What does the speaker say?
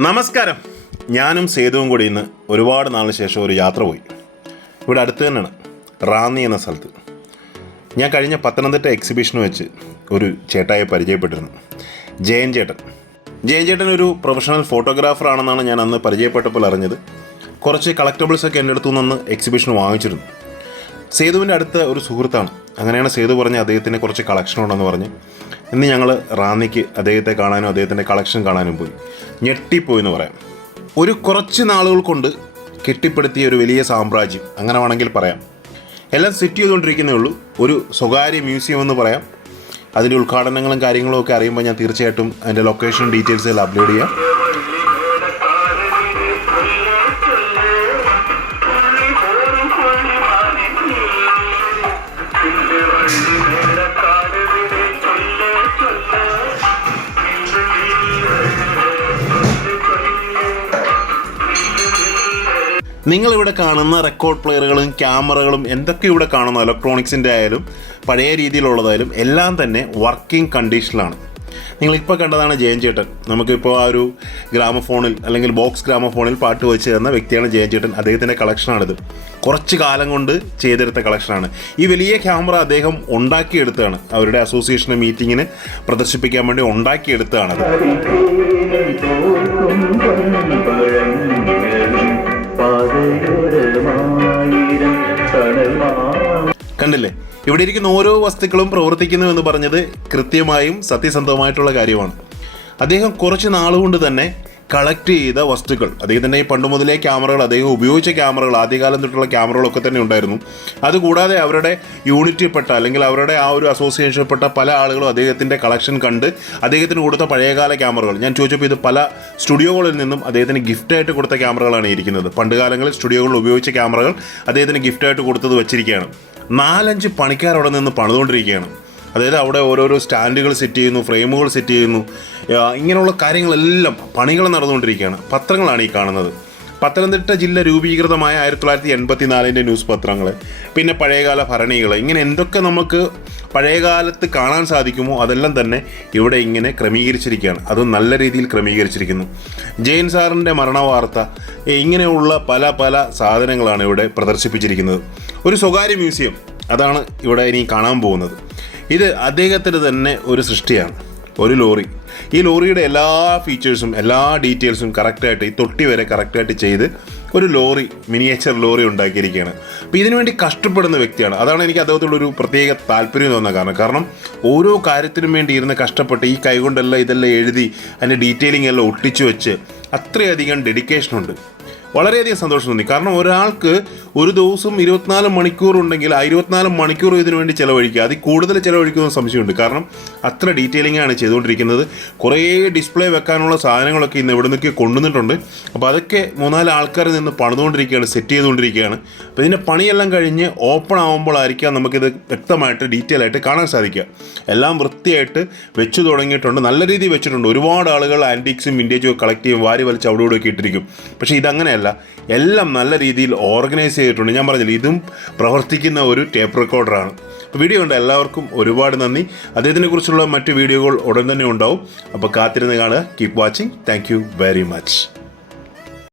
നമസ്കാരം. ഞാനും സേതുവും കൂടി ഇന്ന് ഒരുപാട് നാളിന് ശേഷം ഒരു യാത്ര പോയി. ഇവിടെ അടുത്ത് തന്നെയാണ് റാന്നി എന്ന സ്ഥലത്ത്. ഞാൻ കഴിഞ്ഞ പത്തനംതിട്ട എക്സിബിഷന് വെച്ച് ഒരു ചേട്ടായെ പരിചയപ്പെട്ടിരുന്നു. ജയൻ ചേട്ടൻ. ജയൻ ചേട്ടൻ ഒരു പ്രൊഫഷണൽ ഫോട്ടോഗ്രാഫർ ആണെന്നാണ് ഞാൻ അന്ന് പരിചയപ്പെട്ടപ്പോൾ അറിഞ്ഞത്. കുറച്ച് കളക്റ്റബിൾസ് ഒക്കെ എന്റെ അടുത്തു നിന്ന് എക്സിബിഷൻ വാങ്ങിച്ചിരുന്നു. സേതുവിന്റെ അടുത്ത ഒരു സുഹൃത്താണ്. അങ്ങനെയാണ് സേതു പറഞ്ഞ് അദ്ദേഹത്തിന് കുറച്ച് കളക്ഷൻ ഉണ്ടെന്ന് പറഞ്ഞ് ഇന്ന് ഞങ്ങൾ റാന്നിക്ക് അദ്ദേഹത്തെ കാണാനും അദ്ദേഹത്തിന്റെ കളക്ഷൻ കാണാനും പോയി. ഞെട്ടിപ്പോയി എന്ന് പറയാം. ഒരു കുറച്ച് നാളുകൾ കൊണ്ട് കെട്ടിപ്പടുത്തിയ ഒരു വലിയ സാമ്രാജ്യം അങ്ങനെ വേണമെങ്കിൽ പറയാം. എല്ലാം സെറ്റ് ചെയ്തുകൊണ്ടിരിക്കുന്നേ ഉള്ളൂ. ഒരു സ്വകാര്യ മ്യൂസിയം എന്ന് പറയാം. അതിന്റെ ഉദ്ഘാടനങ്ങളും കാര്യങ്ങളും ഒക്കെ അറിയുമ്പോൾ ഞാൻ തീർച്ചയായിട്ടും അതിന്റെ ലൊക്കേഷൻ ഡീറ്റെയിൽസ് അപ്ലോഡ് ചെയ്യാം. നിങ്ങളിവിടെ കാണുന്ന റെക്കോർഡ് പ്ലെയറുകളും ക്യാമറകളും എന്തൊക്കെ ഇവിടെ കാണുന്ന? ഇലക്ട്രോണിക്സിന്റെ ആയാലും പഴയ രീതിയിലുള്ളതായാലും എല്ലാം തന്നെ വർക്കിംഗ് കണ്ടീഷനിലാണ് നിങ്ങളിപ്പോൾ കണ്ടതാണ് ജയൻ ചേട്ടൻ. നമുക്കിപ്പോൾ ആ ഒരു ഗ്രാമഫോണിൽ അല്ലെങ്കിൽ ബോക്സ് ഗ്രാമഫോണിൽ പാട്ട് വെച്ച് തന്ന വ്യക്തിയാണ് ജയൻ ചേട്ടൻ. അദ്ദേഹത്തിന്റെ കളക്ഷനാണിത് കുറച്ച് കാലം കൊണ്ട് ചെയ്തെടുത്ത കളക്ഷനാണ് ഈ വലിയ ക്യാമറ അദ്ദേഹം ഉണ്ടാക്കിയെടുത്തതാണ്. അവരുടെ അസോസിയേഷന്റെ മീറ്റിങ്ങിന് പ്രദർശിപ്പിക്കാൻ വേണ്ടി ഉണ്ടാക്കിയെടുത്തതാണത്. കണ്ടില്ലേ? ഇവിടെ ഇരിക്കുന്ന ഓരോ വസ്തുക്കളും പ്രവർത്തിക്കുന്നു എന്ന് പറഞ്ഞത് കൃത്യമായും സത്യസന്ധമായിട്ടുള്ള കാര്യമാണ്. അദ്ദേഹം കുറച്ച് നാളുകൊണ്ട് തന്നെ കളക്ട് ചെയ്ത വസ്തുക്കൾ. അദ്ദേഹത്തിന്റെ ഈ പണ്ട് മുതലേ ക്യാമറകൾ അദ്ദേഹം ഉപയോഗിച്ച ക്യാമറകൾ ആദ്യകാലം തൊട്ടുള്ള ക്യാമറകളൊക്കെ തന്നെ ഉണ്ടായിരുന്നു. അതുകൂടാതെ അവരുടെ യൂണിറ്റിൽപ്പെട്ട അല്ലെങ്കിൽ അവരുടെ ആ ഒരു അസോസിയേഷനിൽപ്പെട്ട പല ആളുകളും അദ്ദേഹത്തിന്റെ കളക്ഷൻ കണ്ട് അദ്ദേഹത്തിന് കൊടുത്ത പഴയകാല ക്യാമറകൾ. ഞാൻ ചോദിച്ചപ്പോൾ ഇത് പല സ്റ്റുഡിയോകളിൽ നിന്നും അദ്ദേഹത്തിന് ഗിഫ്റ്റായിട്ട് കൊടുത്ത ക്യാമറകളാണ് ഇരിക്കുന്നത്. പണ്ട് കാലങ്ങളിൽ സ്റ്റുഡിയോകളിൽ ഉപയോഗിച്ച ക്യാമറകൾ അദ്ദേഹത്തിന് ഗിഫ്റ്റായിട്ട് കൊടുത്തത് വെച്ചിരിക്കുകയാണ്. നാലഞ്ച് പണിക്കാർ അവിടെ നിന്ന് പണിതുകൊണ്ടിരിക്കുകയാണ്. അതായത് അവിടെ ഓരോരോ സ്റ്റാൻഡുകൾ സെറ്റ് ചെയ്യുന്നു ഫ്രെയിമുകൾ സെറ്റ് ചെയ്യുന്നു. ഇങ്ങനെയുള്ള കാര്യങ്ങളെല്ലാം പണികൾ നടന്നുകൊണ്ടിരിക്കുകയാണ്. പത്രങ്ങളാണ് ഈ കാണുന്നത്. പത്തനംതിട്ട ജില്ല രൂപീകൃതമായ ആയിരത്തി തൊള്ളായിരത്തി എൺപത്തി നാലിന്റെ ന്യൂസ് പത്രങ്ങൾ പിന്നെ പഴയകാല ഭരണികൾ ഇങ്ങനെ എന്തൊക്കെ നമുക്ക് പഴയകാലത്ത് കാണാൻ സാധിക്കുമോ അതെല്ലാം തന്നെ ഇവിടെ ഇങ്ങനെ ക്രമീകരിച്ചിരിക്കുകയാണ്. അത് നല്ല രീതിയിൽ ക്രമീകരിച്ചിരിക്കുന്നു. ജെയിൻ സാറിന്റെ മരണവാർത്ത വാർത്ത ഇങ്ങനെയുള്ള പല പല സാധനങ്ങളാണ് ഇവിടെ പ്രദർശിപ്പിച്ചിരിക്കുന്നത്. ഒരു സ്വകാര്യ മ്യൂസിയം അതാണ് ഇവിടെ ഇനി കാണാൻ പോകുന്നത്. ഇത് അദ്ദേഹത്തിന്റെ തന്നെ ഒരു സൃഷ്ടിയാണ് ഒരു ലോറി. ഈ ലോറിയുടെ എല്ലാ ഫീച്ചേഴ്സും എല്ലാ ഡീറ്റെയിൽസും കറക്റ്റായിട്ട് ഈ തൊട്ടി വരെ കറക്റ്റായിട്ട് ചെയ്ത് ഒരു ലോറി മിനിയേച്ചർ ലോറി ഉണ്ടാക്കിയിരിക്കുകയാണ്. അപ്പോൾ ഇതിനുവേണ്ടി കഷ്ടപ്പെടുന്ന വ്യക്തിയാണ്. അതാണ് എനിക്ക് അദ്ദേഹത്തോടൊരു പ്രത്യേക താല്പര്യം തോന്നുന്ന കാരണം. കാരണം ഓരോ കാര്യത്തിനും വേണ്ടി ഇരുന്ന് കഷ്ടപ്പെട്ട് ഈ കൈകൊണ്ടെല്ലാം ഇതെല്ലാം എഴുതി അതിന്റെ ഡീറ്റെയിലിംഗ് എല്ലാം ഒട്ടിച്ചു വെച്ച് അത്രയധികം ഡെഡിക്കേഷനുണ്ട് വളരെയധികം സന്തോഷം തോന്നി. കാരണം ഒരാൾക്ക് ഒരു ദിവസം ഇരുപത്തിനാല് മണിക്കൂർ ഉണ്ടെങ്കിൽ ആ ഇരുപത്തിനാല് മണിക്കൂർ ഇതിനു വേണ്ടി ചിലവഴിക്കുക. അതിൽ കൂടുതൽ ചിലവഴിക്കുന്ന സംശയമുണ്ട്. കാരണം അത്ര ഡീറ്റെയിലിംഗ് ആണ് ചെയ്തുകൊണ്ടിരിക്കുന്നത്. കുറേ ഡിസ്പ്ലേ വെക്കാനുള്ള സാധനങ്ങളൊക്കെ ഇന്ന് എവിടെ നിന്നൊക്കെ കൊണ്ടുവന്നിട്ടുണ്ട്. അപ്പോൾ അതൊക്കെ മൂന്നാൽ ആൾക്കാർ നിന്ന് പണിതുകൊണ്ടിരിക്കുകയാണ് സെറ്റ് ചെയ്തുകൊണ്ടിരിക്കുകയാണ്. അപ്പോൾ ഇതിന്റെ പണിയെല്ലാം കഴിഞ്ഞ് ഓപ്പൺ ആകുമ്പോഴായിരിക്കാം നമുക്കിത് വ്യക്തമായിട്ട് ഡീറ്റെയിൽ ആയിട്ട് കാണാൻ സാധിക്കുക. എല്ലാം വൃത്തിയായിട്ട് വെച്ചു തുടങ്ങിയിട്ടുണ്ട്. നല്ല രീതിയിൽ വെച്ചിട്ടുണ്ട്. ഒരുപാട് ആളുകൾ ആന്റിക്സും വിന്റേജും കളക്ട് ചെയ്യും. വാരി വലിച്ച് അവിടെ ഇവിടെ ഒക്കെ ഇട്ടിരിക്കും. പക്ഷേ ഇതങ്ങനെയല്ല. എല്ലാം നല്ല രീതിയിൽ ഓർഗനൈസ് ചെയ്തിട്ടുണ്ട്. ഞാൻ പറഞ്ഞില്ല ഇതും പ്രവർത്തിക്കുന്ന ഒരു ടേപ്പ് റെക്കോർഡറാണ് അപ്പോൾ വീഡിയോ ഉണ്ട് എല്ലാവർക്കും ഒരുപാട് നന്ദി. അദ്ദേഹത്തിനെ കുറിച്ചുള്ള മറ്റ് വീഡിയോകൾ ഉടൻ തന്നെ ഉണ്ടാവും. അപ്പോൾ കാത്തിരുന്ന് കാണുക. Keep watching thank very much